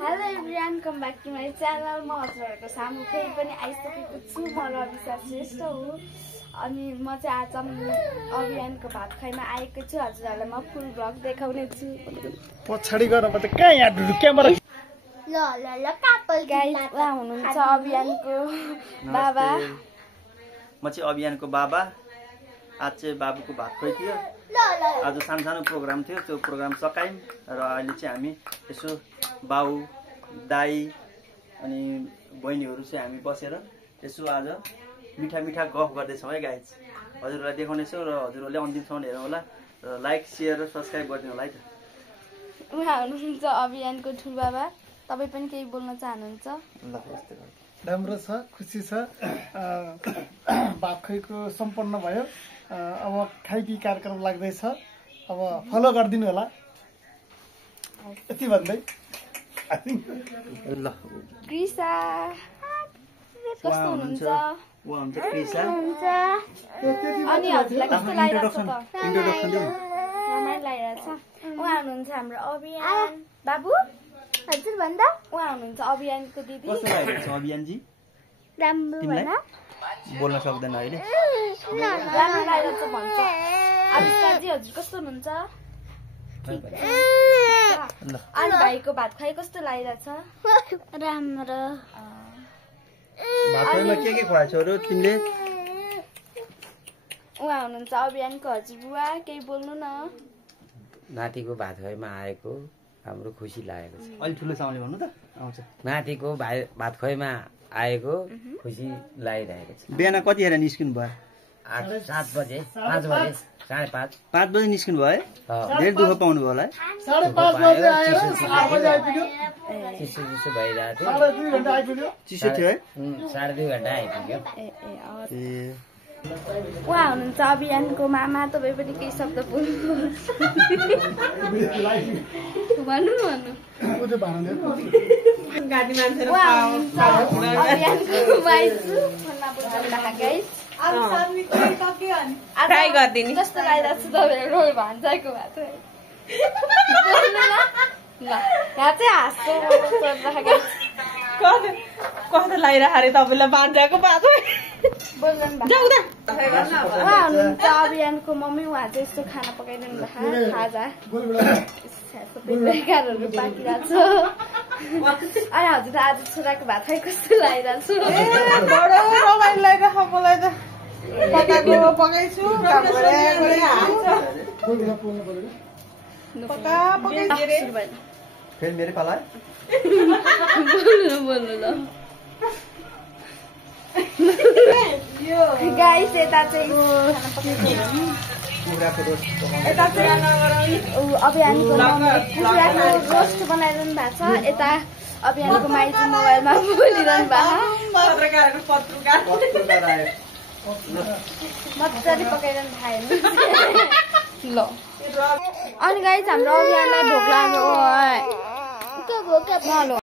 Hello everyone, come back to my channel. म हजुरहरुको सामु फेरि पनि आइसकेको छु। म रविसा श्रेष्ठ हो अनि म चाहिँ आज अभियानको भात खाइमा आएको छु। हजुरहरुलाई म फुल भ्लग देखाउने छु। पछाडी गर्न पर्छ कहाँ यहाँ क्यामेरा ल कापल गाइस उहाँ हुनुहुन्छ अभियानको बाबा। म चाहिँ अभियानको बाबा। आज चाहिँ बाबुको भात खुवाइ थियो। आज सानो प्रोग्राम थियो, त्यो प्रोग्राम सकायौं र अहिले चाहिँ हामी यसो बाउ दाई अनि बहिनीहरु चाहिँ हामी बसेर यसो आज मिठा मिठा गफ गर्दैछौँ है गाइस। हजुरहरुलाई देखाउनेछौँ र हजुरहरुले अन्तिमसम्म हेर्नु होला र लाइक शेयर र सब्स्क्राइब गरिदिनु होला है त। उहाँ हुनुहुन्छ अभियानको ठुलबाबा। तपाई पनि केही बोल्न चाहनुहुन्छ? ल यस्तो गर्नु। राम्रो छ, खुसी छ। भात खुवाइको सम्पन्न भयो। अब खाइपी कार्यक्रम लाग्दैछ। अब फलो गरिदिनु होला यति भन्दै। ल क्रिसा कस्तो हुनुहुन्छ? उहाँ हुन्छ क्रिसा। अनि हजुरलाई कस्तो लागिरहेछ त? इन्ट्रोडक्सन दिउ न। रमाइलो लागिरहेछ। उहाँ हुनुहुन्छ हाम्रो अभियान बाबु। हजुर भन्दा उहाँ हुनुहुन्छ अभियानको दिदी। कस्तो लागिरहेछ अभियानजी? राम्रो भन। बोल्न सक्दैन अहिले। राम्रो लागिरहेछ भन्छ। आदित्यजी हजुर कस्तो हुनुहुन्छ? अनि भाइको भात खुवाइ कस्तो लागिरहेछ? राम्रो। भातमा के खुवाएछ र तिमीले? उहाँ हुनुहुन्छ अभियानको हजुरबुवा। केही बोल्नु न। नातिको भात खुवाइमा आएको हाम्रो खुसी लागेको छ। अलि ठुलो साउन्डले भन्नु त आउँछ। नातिको भात खुवाइमा आएको खुसी लागिरहेको छ। बिहान कतिखेर निस्किनु भयो? 7 बजे 5 बजे 5:30 5 बजे निस्किनु भयो। धेरै दुःख पाउनु भयो होला है। 5:30 बजे आएर 8 बजे आइपुग्यो। चिसो भइरहेको थियो। 2 घण्टा आइपुग्यो। चिसो थियो है। 2.5 घण्टा आइपुग्यो। ए उहाँ हुनुहुन्छ अभियानको मामा। तपाईँ पनि केही शब्द बोल्नु भन्नु। उहाँ हुनुहुन्छ अभियानको माइजू। फोनमा बोल्नु गाइस। ट्राई गरिदिनु। कस्तो लागिरहेको छ तपाईँहरू भान्जाको भात? बोल्नु न। ल यहाँ चाहिँ हाँस्छु गाइस। कस्तो लागिरहेको अरे तपाईँलाई भान्जाको भात? उहाँ हुनुहुन्छ अभियानको मम्मी। उहाँ चाहिँ यस्तो खाना पकाइदिनु भएको खाजा बेकारहरू पाकिरहेको छ। अनि हजुर आज छोराको भात खाइ कस्तो लागिरहेको छ? बडो रमाइलो लागिरहेको मलाई त। पकाएको पकाइछु फेरि मेरो पाला बोल्नु ल गाइस। यता चाहिँ यता चाहिँ अभियानको कुखुराको रोस्ट बनाइरहनु भएको छ। यता अभियानको माइजू मोबाइलमा बोलिरहनु भएको। मजाले पकाइरहनु भयो ल। अनि गाइस हाम्रो अभियानलाई भोक लाग्यो।